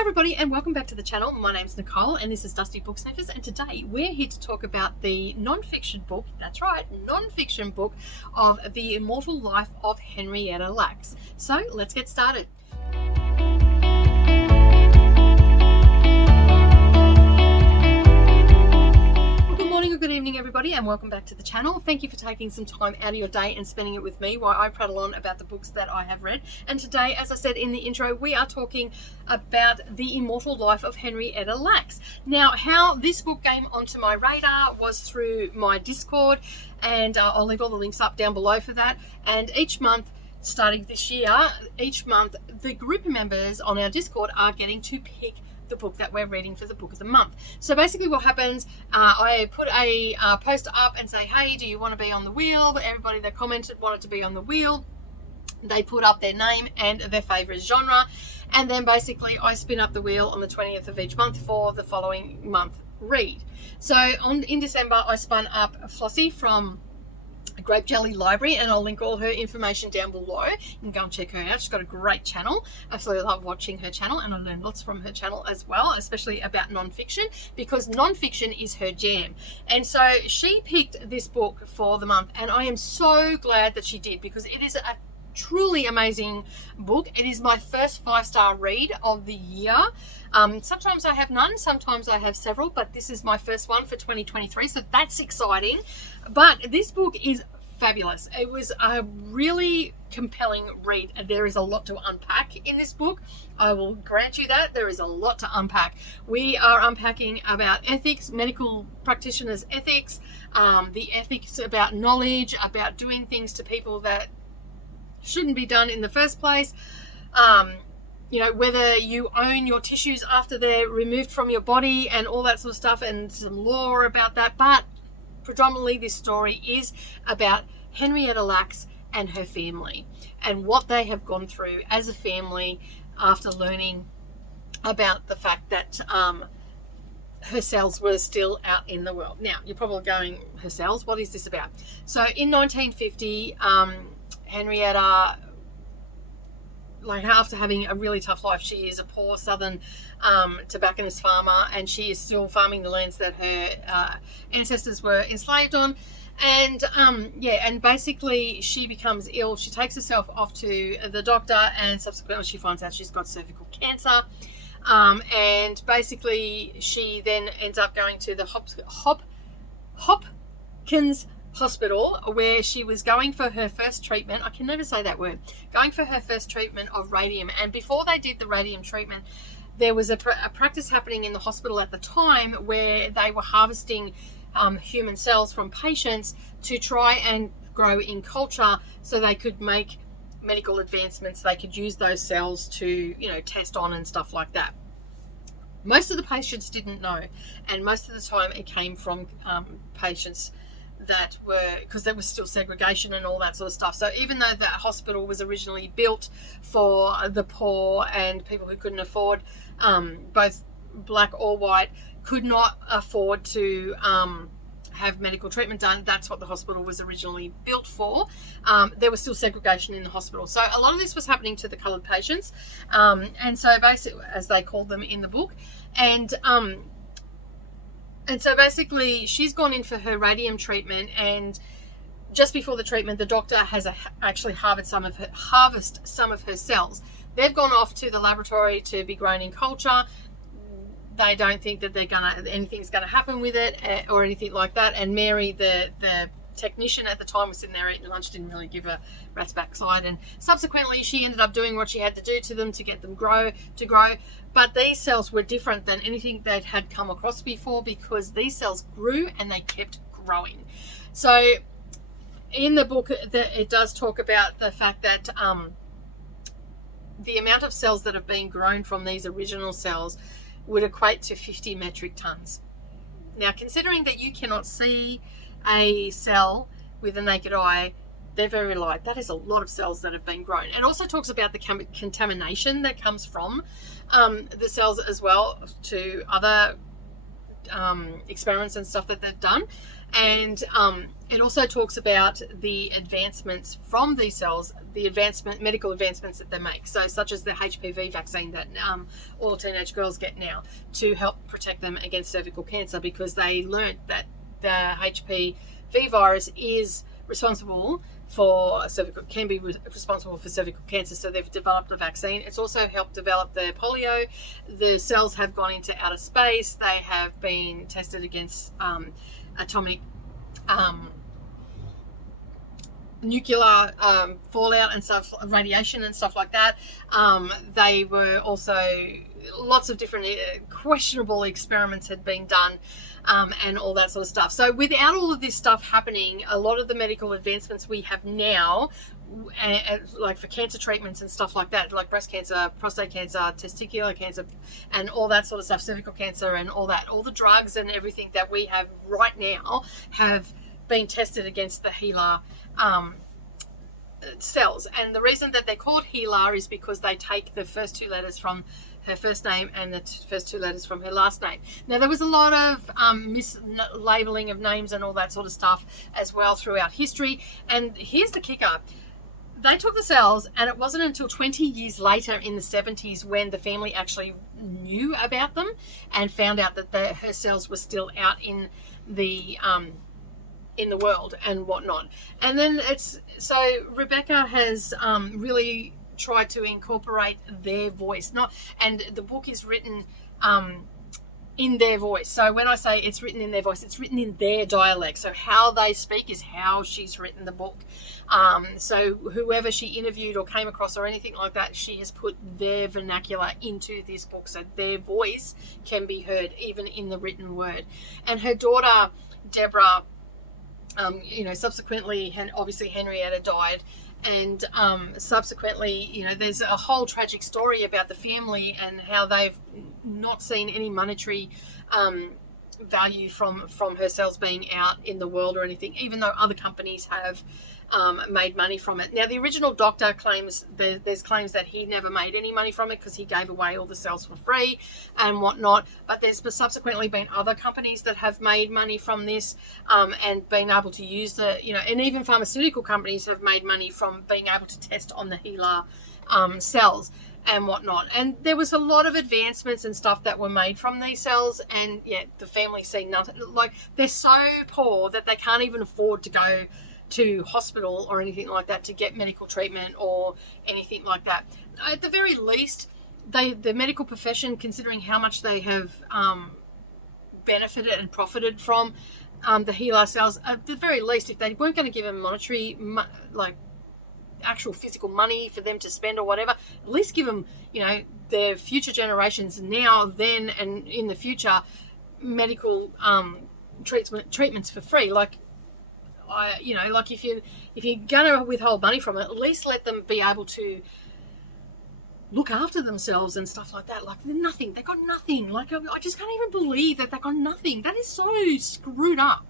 Hi everybody and welcome back to the channel. My name's Nicole and this is Dusty Book Sniffers, and today we're here to talk about the non-fiction book, that's right, non-fiction book of The Immortal Life of Henrietta Lacks. So let's get started. Good evening everybody and welcome back to the channel. Thank you for taking some time out of your day and spending it with me while I prattle on about the books that I have read. And today, as I said in the intro, we are talking about The Immortal Life of Henrietta Lacks. Now, how this book came onto my radar was through my Discord, and I'll leave all the links up down below for that. And each month, starting this year, each month the group members on our Discord are getting to pick the book that we're reading for the book of the month. So basically what happens, I put a post up and say, hey, do you want to be on the wheel? But everybody that commented wanted to be on the wheel. They put up their name and their favorite genre, and then basically I spin up the wheel on the 20th of each month for the following month read. So in December I spun up Flossie from Grape Jelly Library, and I'll link all her information down below. You can go and check her out. She's got a great channel. Absolutely love watching her channel, and I learned lots from her channel as well, especially about non-fiction, because non-fiction is her jam. And so she picked this book for the month, and I am so glad that she did, because it is a truly amazing book. It is my first 5-star read of the year. Sometimes I have none, sometimes I have several, but this is my first one for 2023, so that's exciting. But this book is fabulous. It was a really compelling read. There is a lot to unpack in this book. I will grant you that. There is a lot to unpack. We are unpacking about ethics, medical practitioners' ethics, the ethics about knowledge, about doing things to people that shouldn't be done in the first place. You know, whether you own your tissues after they're removed from your body and all that sort of stuff, and some law about that. But predominantly this story is about Henrietta Lacks and her family and what they have gone through as a family after learning about the fact that her cells were still out in the world. Now, you're probably going, her cells? What is this about? So in 1950, Henrietta, like after having a really tough life, she is a poor southern tobacconist farmer, and she is still farming the lands that her ancestors were enslaved on. And and basically she becomes ill. She takes herself off to the doctor, and subsequently she finds out she's got cervical cancer. And basically she then ends up going to the Hopkins Hospital, where she was going for her first treatment. I can never say that word. Going for her first treatment of radium. And before they did the radium treatment, there was a practice happening in the hospital at the time where they were harvesting human cells from patients to try and grow in culture so they could make medical advancements. They could use those cells to, you know, test on and stuff like that. Most of the patients didn't know, and most of the time it came from patients that were, because there was still segregation and all that sort of stuff. So even though that hospital was originally built for the poor and people who couldn't afford, both black or white, could not afford to have medical treatment done, that's what the hospital was originally built for. There was still segregation in the hospital. So a lot of this was happening to the coloured patients, and so basically, as they called them in the book, and so basically she's gone in for her radium treatment, and just before the treatment the doctor has actually harvest some of her cells. They've gone off to the laboratory to be grown in culture. They don't think that anything's gonna happen with it or anything like that. And Mary, the technician at the time, was sitting there eating lunch, didn't really give a rat's backside, and subsequently she ended up doing what she had to do to them to get them to grow. But these cells were different than anything they'd had come across before, because these cells grew and they kept growing. So in the book it does talk about the fact that the amount of cells that have been grown from these original cells would equate to 50 metric tons. Now, considering that you cannot see a cell with the naked eye, they're very light. That is a lot of cells that have been grown. It also talks about the contamination that comes from the cells as well, to other experiments and stuff that they've done. And It also talks about the advancements from these cells, the medical advancements that they make. So such as the HPV vaccine that all teenage girls get now to help protect them against cervical cancer, because they learned that the HPV virus is responsible for can be responsible for cervical cancer. So they've developed a vaccine. It's also helped develop the polio. The cells have gone into outer space. They have been tested against atomic nuclear fallout and stuff, radiation and stuff like that. They were also, lots of different questionable experiments had been done, and all that sort of stuff. So without all of this stuff happening, a lot of the medical advancements we have now, like for cancer treatments and stuff like that, like breast cancer, prostate cancer, testicular cancer, and all that sort of stuff, cervical cancer and all that, all the drugs and everything that we have right now have been tested against the HeLa cells. And the reason that they're called HeLa is because they take the first two letters from her first name and the first two letters from her last name. Now, there was a lot of mislabeling of names and all that sort of stuff as well throughout history. And here's the kicker. They took the cells, and it wasn't until 20 years later in the 70s when the family actually knew about them and found out that her cells were still out in the world and whatnot. And then Rebecca has really tried to incorporate their voice, and the book is written in their voice. So when I say it's written in their voice, it's written in their dialect. So how they speak is how she's written the book. So whoever she interviewed or came across or anything like that, she has put their vernacular into this book, so their voice can be heard even in the written word. And her daughter Deborah, subsequently, obviously Henrietta died, and subsequently, there's a whole tragic story about the family and how they've not seen any monetary value from her cells being out in the world or anything, even though other companies have made money from it. Now, the original doctor claims there's claims that he never made any money from it because he gave away all the cells for free and whatnot. But there's subsequently been other companies that have made money from this and been able to use and even pharmaceutical companies have made money from being able to test on the HeLa cells and whatnot. And there was a lot of advancements and stuff that were made from these cells, and yet the family see nothing. Like, they're so poor that they can't even afford to go to hospital or anything like that to get medical treatment or anything like that. At the very least, the medical profession, considering how much they have benefited and profited from the HeLa cells, at the very least, if they weren't going to give them monetary, actual physical money for them to spend or whatever, at least give them, their future generations now, then, and in the future, medical treatments for free. If you're gonna withhold money from it, at least let them be able to look after themselves and stuff like that. Like, nothing, they got nothing. Like, I just can't even believe that they got nothing. That is so screwed up.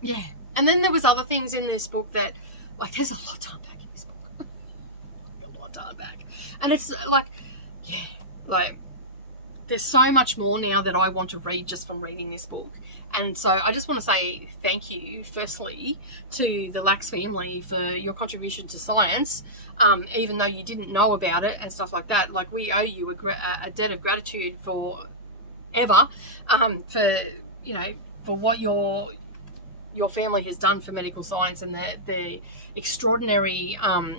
Yeah. And then there was other things in this book that, there's a lot to unpack in this book. A lot to unpack. And it's there's so much more now that I want to read just from reading this book. And so I just want to say thank you, firstly, to the Lax family for your contribution to science, even though you didn't know about it and stuff like that. Like, we owe you a debt of gratitude forever, for what your family has done for medical science and the extraordinary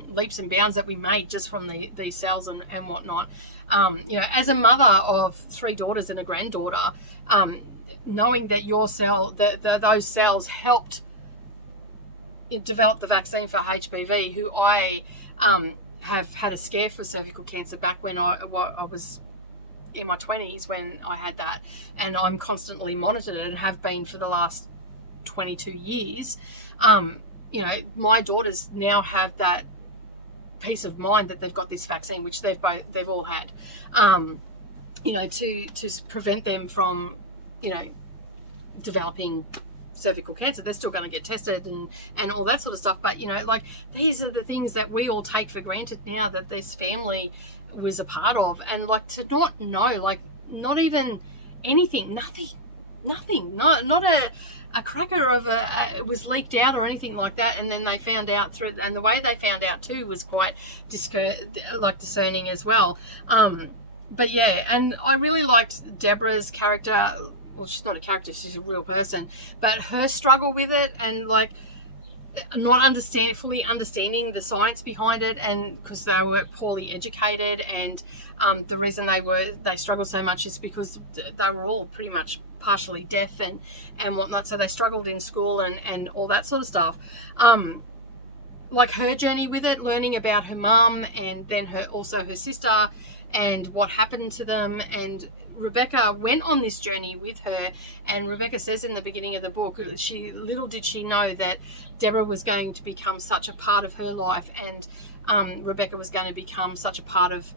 leaps and bounds that we made just from these cells and whatnot. As a mother of 3 daughters and a granddaughter, knowing that those cells helped develop the vaccine for HPV, who I have had a scare for cervical cancer back when I was in my 20s when I had that, and I'm constantly monitored and have been for the last 22 years. My daughters now have that peace of mind that they've got this vaccine, which they've all had, to prevent them from, developing cervical cancer. They're still going to get tested and all that sort of stuff. But, these are the things that we all take for granted now that this family was a part of. And, to not know, not even anything, nothing, not cracker of it was leaked out or anything like that, and then they found out through, and the way they found out too was quite discerning as well. But yeah, and I really liked Deborah's character. Well, she's not a character, she's a real person, but her struggle with it, and like not fully understanding the science behind it, and because they were poorly educated, and the reason they struggled so much is because they were all pretty much partially deaf and whatnot, so they struggled in school and all that sort of stuff. Like her journey with it, learning about her mum and then also her sister and what happened to them, and Rebecca went on this journey with her, and Rebecca says in the beginning of the book, little did she know that Deborah was going to become such a part of her life, and Rebecca was going to become such a part of,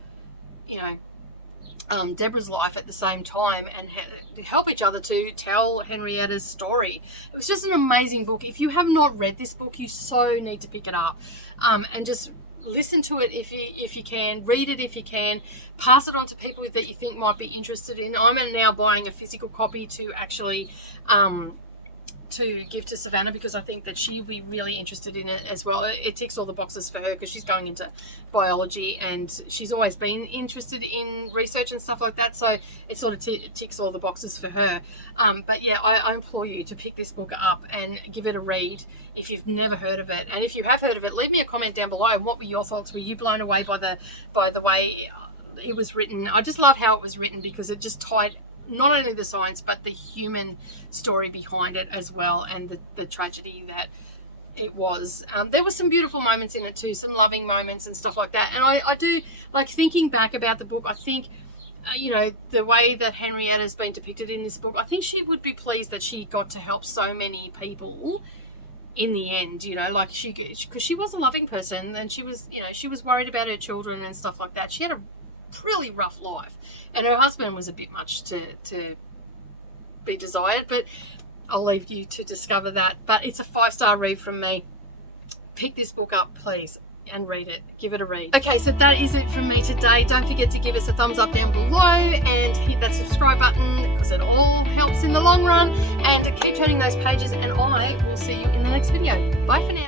Deborah's life at the same time, and help each other to tell Henrietta's story. It was just an amazing book. If you have not read this book, you so need to pick it up, and just listen to it if you can, read it if you can, pass it on to people that you think might be interested in. I'm now buying a physical copy to actually to give to Savannah, because I think that she'd be really interested in it as well. It ticks all the boxes for her because she's going into biology and she's always been interested in research and stuff like that, so it sort of ticks all the boxes for her. But yeah, I implore you to pick this book up and give it a read if you've never heard of it, and if you have heard of it, leave me a comment down below. What were your thoughts? Were you blown away by the way it was written? I just love how it was written, because it just tied not only the science but the human story behind it as well, and the tragedy that it was. There were some beautiful moments in it too, some loving moments and stuff like that, and I do like thinking back about the book. I think the way that Henrietta's been depicted in this book, I think she would be pleased that she got to help so many people in the end, like because she was a loving person, and she was worried about her children and stuff like that. She had a really rough life, and her husband was a bit much to be desired, but I'll leave you to discover that. But it's a 5-star read from me. Pick this book up, please, and read it. Give it a read. Okay, so that is it from me today. Don't forget to give us a thumbs up down below and hit that subscribe button, because it all helps in the long run, and keep turning those pages, and I will see you in the next video. Bye for now.